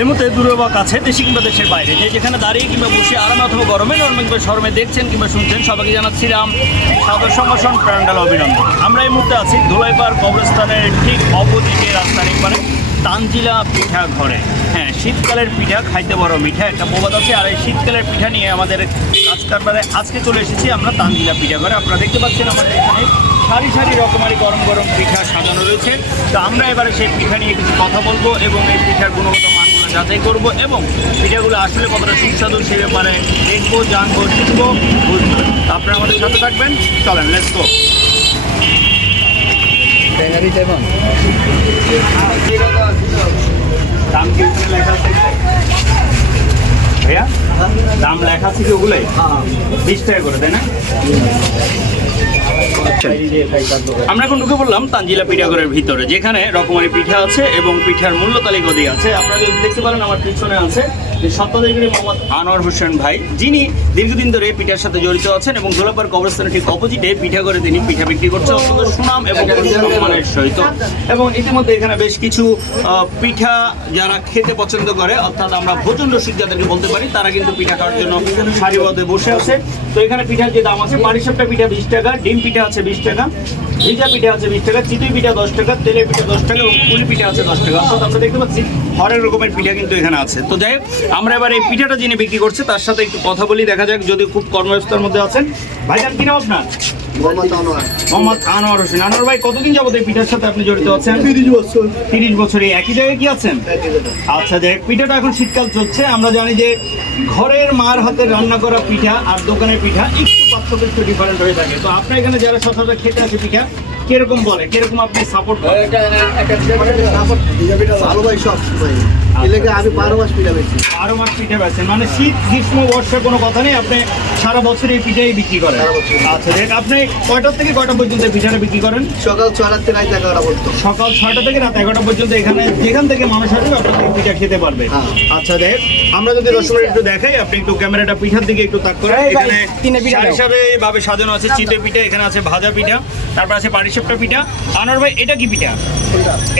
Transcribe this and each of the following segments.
এই মুহূর্তে দূরে বা কাছে দেশি কিংবা দেশের বাইরে। যে যেখানে দাঁড়িয়ে কিংবা বসে আরামে অথবা গরমে নরমে কিংবা শরমে দেখছেন কিংবা শুনছেন, সবাইকে জানাচ্ছিলাম সাদর সম্ভাষণ প্যান্ডাল অভিনন্দন। আমরা এই মুহূর্তে আছি ধুলাইপাড় কবরস্থানের ঠিক অপোজিটে রাস্তার এপারে তানজিলা পিঠা ঘরে। হ্যাঁ শীতকালের পিঠা, খাইতে বড় মিঠা একটা প্রবাদ আছে। আর এই শীতকালের পিঠা নিয়ে আমাদের কাজ কারবারে আজকে চলে এসেছি আমরা তানজিলা পিঠা ঘরে। আপনারা দেখতে পাচ্ছেন আমাদের এখানে সারি সারি রকমারি গরম গরম পিঠা সাজানো রয়েছে। তো আমরা এবারে সেই পিঠা নিয়ে কিছু কথা বলব এবং এই পিঠার গুণগত মানগুলো যাচাই করব এবং পিঠাগুলো আসলে কতটা সুস্বাদু সে ব্যাপারে দেখব জানব শিখব বুঝব। আপনারা আমাদের সাথে থাকবেন। চলেন লেটস গো দাম কি লেখা ভাইয়া দাম লেখা আছে কি ওগুলোই? বিশ টাকা করে তাই না? আমরা এখন ঢুকে পড়লাম তানজিলা পিঠাগড়ের ভিতরে, যেখানে রকমারি পিঠা আছে এবং পিঠার মূল্য তালিকা দিয়ে আছে। আপনারা দেখতে পারেন, আমার পিছনে আছে। আনোয়ার হোসেন ভাই যিনি দীর্ঘদিন ধরে পিঠার সাথে জড়িত আছেন এবং ধুলাপার কবরস্থানের ঠিক অপোজিটে পিঠা করে তিনি পিঠা বিক্রি করছেন অত্যন্ত সুনাম এবং সম্মানের সহিত। এবং ইতিমধ্যে এখানে বেশ কিছু পিঠা যারা খেতে পছন্দ করে অর্থাৎ আমরা ভোজন রসিক যাদেরকে বলতে পারি তারা কিন্তু পিঠা খাওয়ার জন্য সারিবদ্ধে বসে আছে। তো এখানে পিঠার যে দাম আছে পারিসাপটা পিঠা বিশ টাকা ডিম পিঠা আছে বিশ টাকা ভিজা পিঠা আছে বিশ টাকা চিতই পিঠা দশ টাকা তেলের পিঠা দশ টাকা এবং পুলি পিঠা আছে দশ টাকা। অর্থাৎ আমরা দেখতে পাচ্ছি হরেক রকমের পিঠা কিন্তু এখানে আছে। তো যাই হোক, আমরা এবার এই পিঠাটা যিনি বিক্রি করছে তার সাথে একটু কথা বলি দেখা যাক যদি খুব কর্মব্যস্ততার মধ্যে আছেন ভাইজান কি নাম আপনার মোহাম্মদ আনোয়ার হোসেন আনোয়ার ভাই কতদিন যাবত এই পিঠার সাথে আপনি জড়িত আছেন তিরিশ বছর তিরিশ বছরে একই জায়গায় কি আছেন আচ্ছা দেখ পিঠাটা এখন শীতকাল চলছে আমরা জানি যে ঘরের মার হাতে রান্না করা পিঠা আর দোকানের পিঠা একটু পার্থক্য একটু ডিফারেন্ট হয়ে থাকে তো আপনার এখানে যারা সচরাচর খেতে আসে পিঠা কীরকম বলে কীরকম আপনি সাপোর্ট করেন ভালো ভাই সব সময় এলাকা আমি বারো মাস পিঠা পেয়েছি বারো মাস পিঠা বেছেন মানে শীত গ্রীষ্ম বর্ষা কোনো কথা নেই? আপনি সারা বছর এই পিঠাই বিক্রি করেন? আচ্ছা দেখ আপনি কয়টার থেকে কয়টা পর্যন্ত পিঠাটা বিক্রি করেন? সকাল থেকে রাত এগারোটা পর্যন্ত। সকাল ছয়টা থেকে রাত এগারোটা পর্যন্ত এখানে যেখান থেকে মানুষ আসবে আপনাদের পিঠা খেতে পারবে হ্যাঁ। আচ্ছা দেখ আমরা যদি দর্শকের একটু দেখাই আপনি একটু ক্যামেরাটা পিঠার দিকে একটু তাক করেন। এখানে সারি ভাবে সাজানো আছে চিতই পিঠা এখানে আছে ভাজা পিঠা তারপর আছে পাটিসাপটা পিঠা। আনোয়ার ভাই এটা কি পিঠা?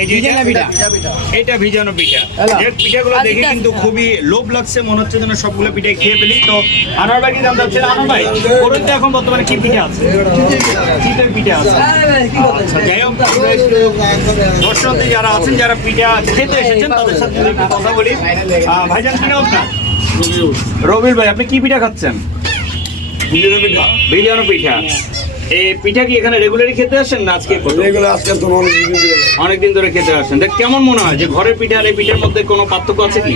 এই যে এটা পিঠা। পিঠা। এটা ভিজানো পিঠা। যে পিঠাগুলো দেখে কিন্তু খুবই লোভ লাগছে মনে হচ্ছে যেন সবগুলো পিঠা খেয়ে ফেলি। তো আনোয়ার ভাই কি দাম যাচ্ছে আনোয়ার ভাই করুন তো এখন বর্তমানে কি পিঠা আছে? চিতই পিঠা আছে? আচ্ছা যাই হোক দর্শকদের যারা আছেন যারা পিঠা খেতে এসেছেন তাদের সাথে কথা বলি ভাইজান কি নাম আপনার? রবির ভাই আপনি কি পিঠা খাচ্ছেন? বিরিয়ানো পিঠা। এই পিঠা। কি এখানে রেগুলারই খেতে আসেন না আজকে অনেকদিন ধরে খেতে আসেন। দেখ কেমন মনে হয় যে ঘরের পিঠা আর এই পিঠার মধ্যে কোনো পার্থক্য আছে কি?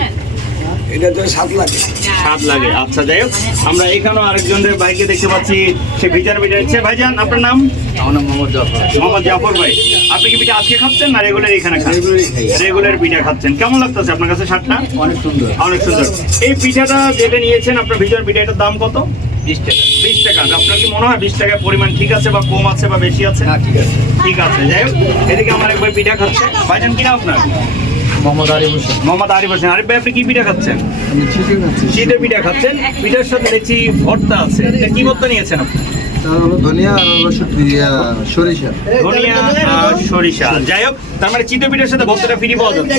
এটা তো সাত লাগে। স্বাদ লাগে। আচ্ছা যাই হোক আমরা এখানেও আরেকজনের ভাইকে দেখতে পাচ্ছি সে ভিজার পিঠা ভাইজান আপনার নাম? আমার নাম মোহাম্মদ জাফর। মোহাম্মদ জাফর ভাই আপনি কি পিঠা আজকে খাচ্ছেন না রেগুলার এখানে খান? রেগুলার পিঠা খাচ্ছেন। কেমন লাগতেছে আপনার কাছে শার্টটা অনেক সুন্দর। অনেক সুন্দর। এই পিঠাটা যেটা নিয়েছেন আপনার ভিজার পিঠা এটার দাম কত? বিশ টাকা। বিশ টাকা। আপনার কি মনে হয় বিশ টাকার পরিমাণ ঠিক আছে বা কম আছে বা বেশি আছে? হ্যাঁ ঠিক আছে। ঠিক আছে। যাই হোক এদিকে আমার এক ভাই পিঠা খাচ্ছে। ভাইজান কিনা আপনার? মোহাম্মদ আরিফ হোসেন। মোহাম্মদ আরিফ হোসেন। আরিফ ভাই আপনি কি পিঠা খাচ্ছেন? শীতে পিঠা খাচ্ছেন। পিঠার সাথে দেখছি ভর্তা আছে। এটা কি ভর্তা নিয়েছেন আপনি? হলো ধনিয়া আর সরিষা। ধনিয়া সরিষা। যাই হোক তার মানে চিতে পিঠার সাথে ভর্তাটা ফ্রি পাওয়া যাচ্ছে।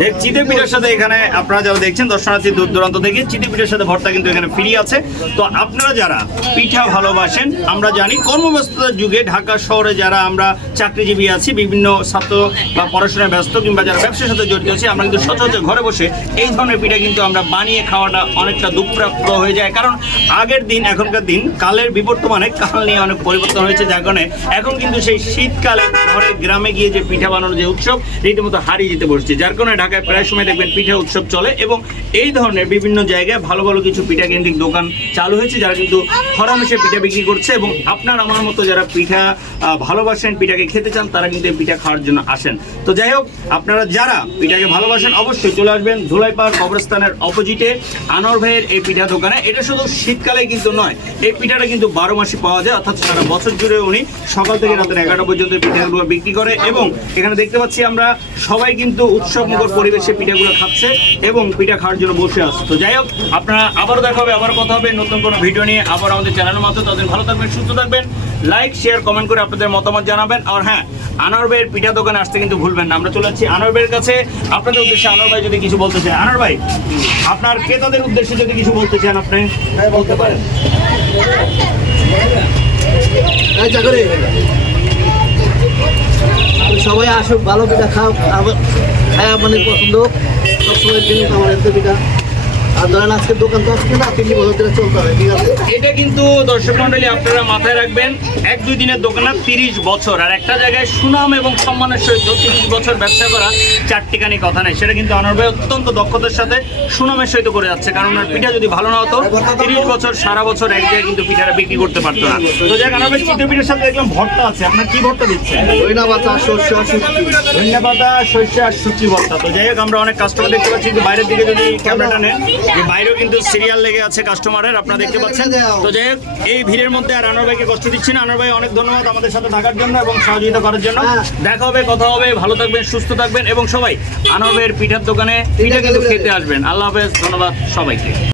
যে চিতে পিঠার সাথে এখানে আপনারা যারা দেখছেন, দর্শনার্থী দূর দূরান্ত থেকে চিতে পিঠার সাথে ভর্তা কিন্তু এখানে ফ্রি আছে। তো আপনারা যারা পিঠা ভালোবাসেন, আমরা জানি কর্মব্যস্ততার যুগে ঢাকা শহরে যারা আমরা চাকরিজীবী আছি, বিভিন্ন ছাত্র বা পড়াশোনায় ব্যস্ত কিংবা যারা ব্যবসার সাথে জড়িত আছি, আমরা কিন্তু সচরাচর ঘরে বসে এই ধরনের পিঠা কিন্তু আমরা বানিয়ে খাওয়াটা অনেকটা দুষ্প্রাপ্য হয়ে যায়। কারণ আগের দিন, এখনকার দিন, কালের বিবর্তমানে কাল নিয়ে অনেক পরিবর্তন হয়েছে। যার কারণে এখন কিন্তু সেই শীতকালে ঘরে গ্রামে গিয়ে যে পিঠা বানানোর যে উৎসব, রীতিমতো হারিয়ে যেতে বসছে। যার কারণে ঢাকায় প্রায় সময় দেখবেন পিঠা উৎসব চলে এবং এই ধরনের বিভিন্ন জায়গায় ভালো ভালো কিছু পিঠা কেন্দ্রিক দোকান চালু হয়েছে, যারা কিন্তু হরামেশে পিঠা বিক্রি করছে এবং আপনার আমার মতো যারা পিঠা ভালোবাসেন, পিঠাকে খেতে চান, তারা কিন্তু এই পিঠা খাওয়ার জন্য আসেন। তো যাই হোক, আপনারা যারা পিঠাকে ভালোবাসেন, অবশ্যই চলে আসবেন ধুলাইপাড় কবরস্থানের অপোজিটে আনোয়ার ভাইয়ের এই পিঠা দোকানে। এটা শুধু শীতকালে কিন্তু নয়, এই পিঠাটা কিন্তু বারো মাসে পাওয়া যায়, অর্থাৎ সারা বছর জুড়ে উনি সকাল থেকে রাতের এগারোটা পর্যন্ত পিঠাগুলো বিক্রি করে এবং এখানে দেখতে পাচ্ছি আমরা সবাই কিন্তু উৎসব মুখর পরিবেশে পিঠাগুলো খাচ্ছে এবং পিঠা খাওয়ার জন্য বসে আসছে তো যাই হোক, আপনারা আবারও দেখা হবে আবার কথা হবে নতুন কোনো ভিডিও নিয়ে। আবার আমাদের চ্যানেলের মাধ্যমে। তাদের ভালো থাকবেন, সুস্থ থাকবেন। লাইক শেয়ার কমেন্ট করে আপনাদের মতামত জানাবেন। আর হ্যাঁ আনোয়ার ভাইয়ের পিঠা দোকানে আসতে কিন্তু ভুলবেন না। আমরা চলে যাচ্ছি আনোয়ার কাছে। আপনাদের উদ্দেশ্যে আনোয়ার যদি কিছু বলতে চান আনোয়ার আপনার ক্রেতাদের উদ্দেশ্যে যদি কিছু বলতে চান আপনি, বলতে পারেন। সবাই আসুক ভালো পিঠা খাও খায়া মানে পছন্দ সবসময় দিন আমার এত পিঠা। আর ধরেন আজকে দোকান তো আজকে না তিনটি বছর ধরে চলতে হবে ঠিক আছে? এটা কিন্তু দর্শক মন্ডলী আপনারা মাথায় রাখবেন এক দুই দিনের দোকান তিরিশ বছর। আর একটা জায়গায় সুনাম এবং সম্মানের সহিত তিরিশ বছর ব্যবসা করা চারটিখানি কথা নেই। সেটা কিন্তু আনোয়ার ভাই অত্যন্ত দক্ষতার সাথে সুনামের সহিত করে যাচ্ছে। কারণ ওনার পিঠা যদি ভালো না হতো তিরিশ বছর সারা বছর এক জায়গায় কিন্তু পিঠাটা বিক্রি করতে পারতো না। তো যাক আনোয়ার ভাই চিত্র পিঠার সাথে দেখলাম ভর্তা আছে। আপনার কি ভর্তা দিচ্ছেন? শস্য ধন্যবাদ সর্ষে আর সুচি ভর্তা। তো যাই হোক আমরা অনেক কাস্টমার দেখতে পাচ্ছি। যে বাইরের দিকে যদি ক্যামেরাটা নেন। বাইরেও কিন্তু সিরিয়াল লেগে আছে কাস্টমারের আপনারা দেখতে পাচ্ছেন। তো যে এই ভিড়ের মধ্যে আর আনোয়ার ভাইকে কষ্ট দিচ্ছি না। আনোয়ার ভাই অনেক ধন্যবাদ আমাদের সাথে থাকার জন্য এবং সহযোগিতা করার জন্য। দেখা হবে কথা হবে ভালো থাকবেন সুস্থ থাকবেন এবং সবাই আনোয়ার ভাইয়ের পিঠার দোকানে পিঠা কিন্তু খেতে আসবেন। আল্লাহ হাফেজ ধন্যবাদ সবাইকে।